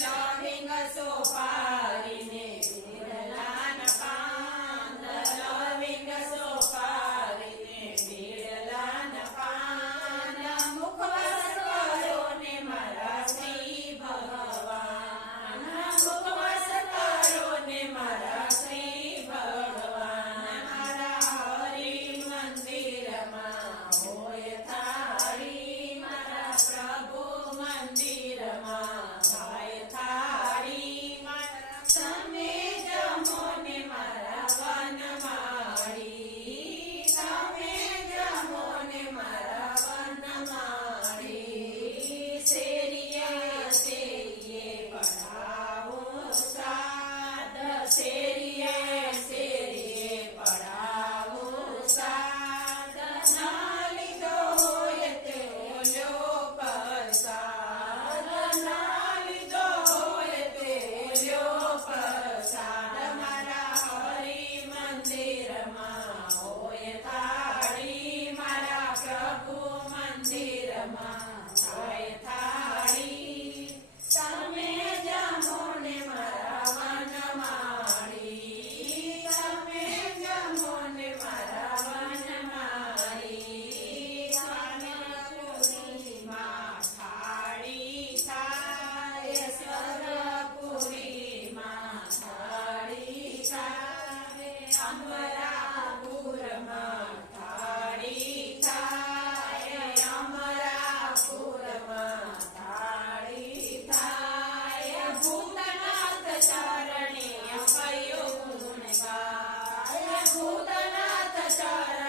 Stop. escutan a.